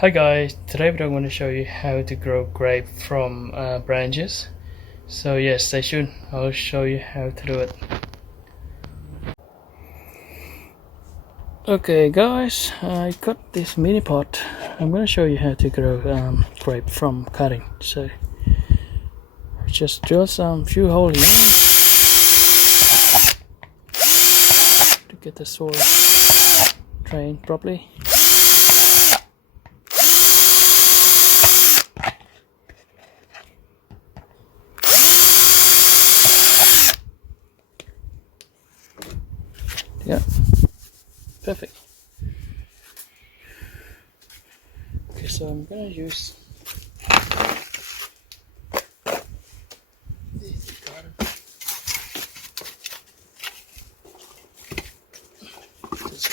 Hi guys, today I'm going to show you how to grow grape from branches. So yes, stay tuned. I'll show you how to do it. Okay guys, I got this mini pot. I'm going to show you how to grow grape from cutting. So just drill some few holes here to get the soil drained properly. Yeah, perfect. Okay, so I'm gonna use this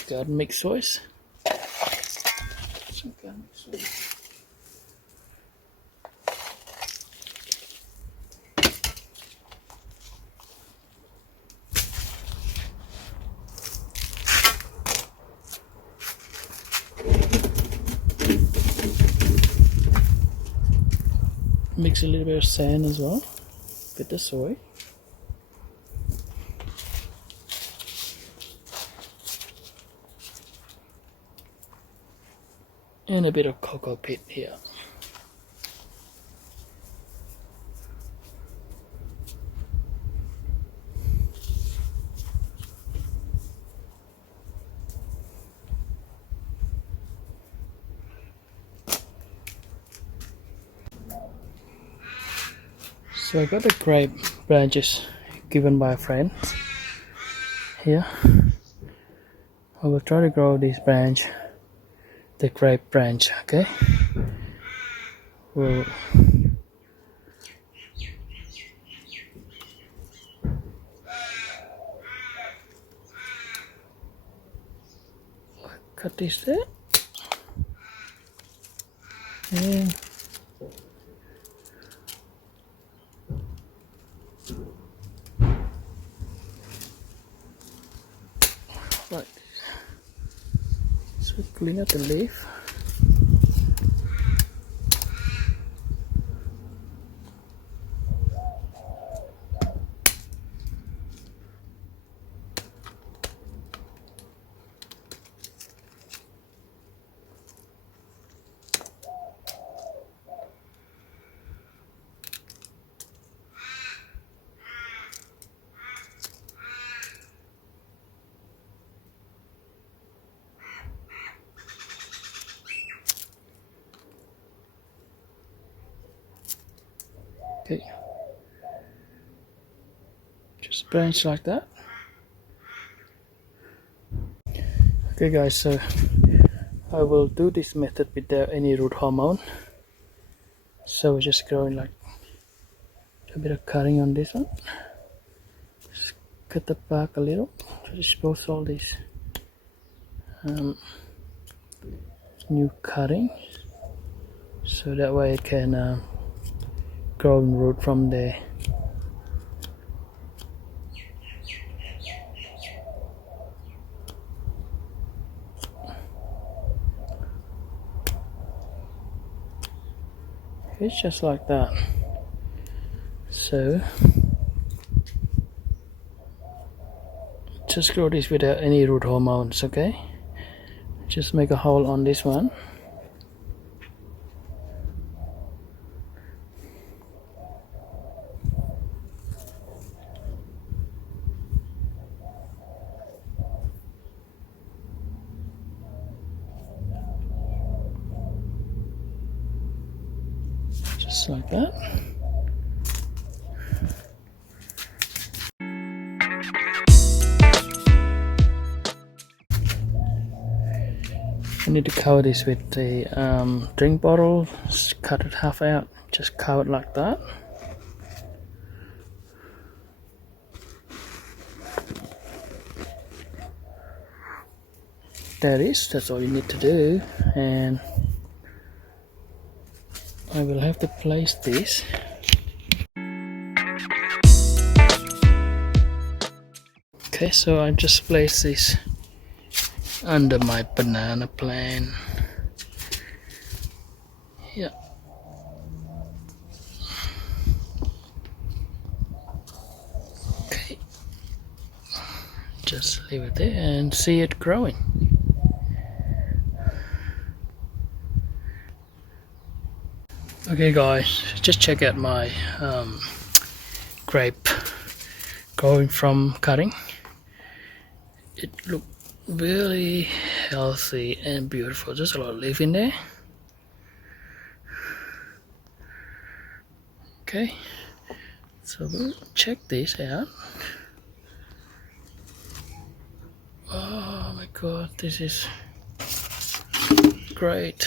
garden mix soils. Some garden mix soil. Mix a little bit of sand as well with the soil. And a bit of cocoa peat here. So I got the grape branches given by a friend here. I will try to grow this branch, the grape branch, okay? We'll cut this there. And right, so clean up the leaf. Okay, just branch like that. Okay guys, so I will do this method without any root hormone. So we're just growing like a bit of cutting on this one. Just cut the bark a little to dispose all these new cutting, so that way it can grow and root from there. It's just like that. So just grow this without any root hormones, okay? Just make a hole on this one. Just like that. I need to cover this with a drink bottle. Just cut it half out. Just cover it like that. That's all you need to do. And I will have to place this. Okay, so I just place this under my banana plant. Yeah. Okay. Just leave it there and see it growing. Okay guys, just check out my grape growing from cutting. It looked really healthy and beautiful. Just a lot of leaf in there. Okay, so we'll check this out. Oh my god, this is great.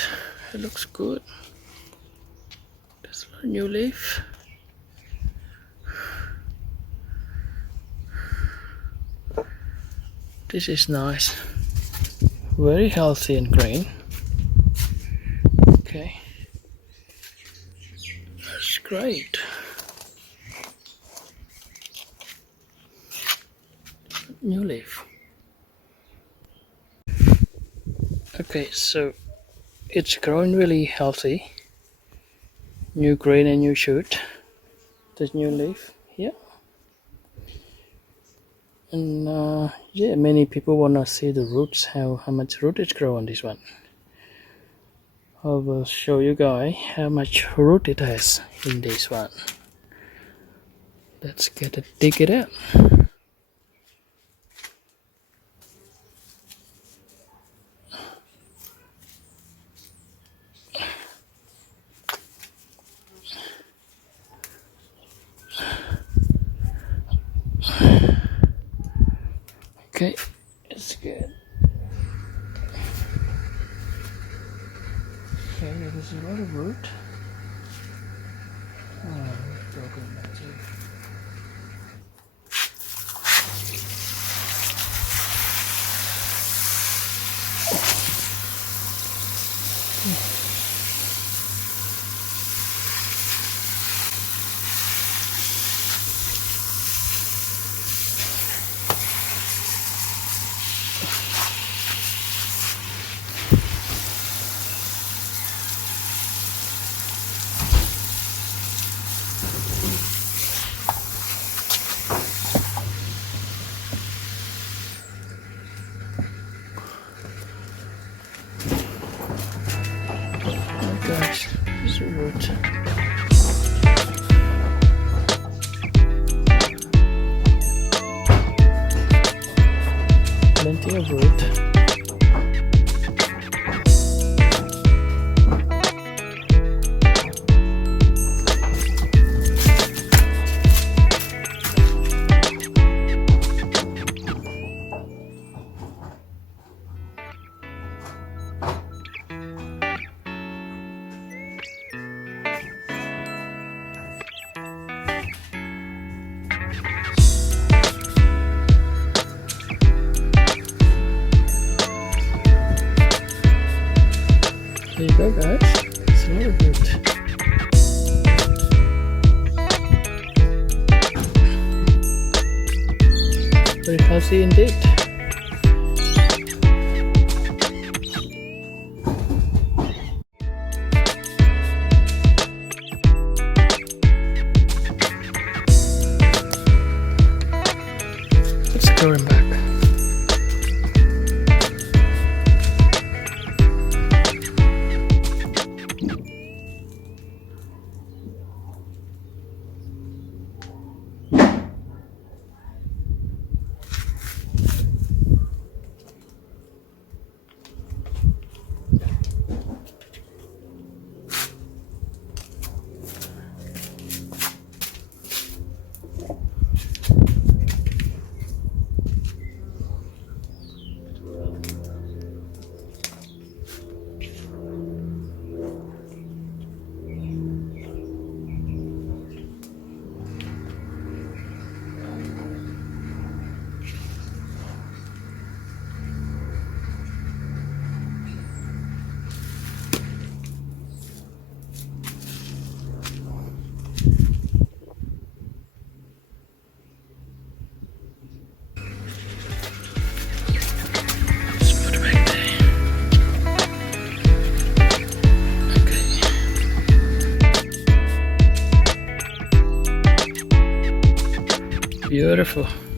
It looks good. There's a new leaf. This is nice. Very healthy and green. Okay. That's great. New leaf. Okay, so it's growing really healthy. New green and new shoot. This new leaf here. And yeah, many people wanna see the roots, how much root it grow on this one. I will show you guys how much root it has in this one. Let's dig it out. Okay, it's good. Okay, there's a lot of root. Oh, broken that too. Oh gosh, there's a root. Plenty of root. There you go guys, it's a lot of root. Very healthy indeed. Let's go him back. Beautiful.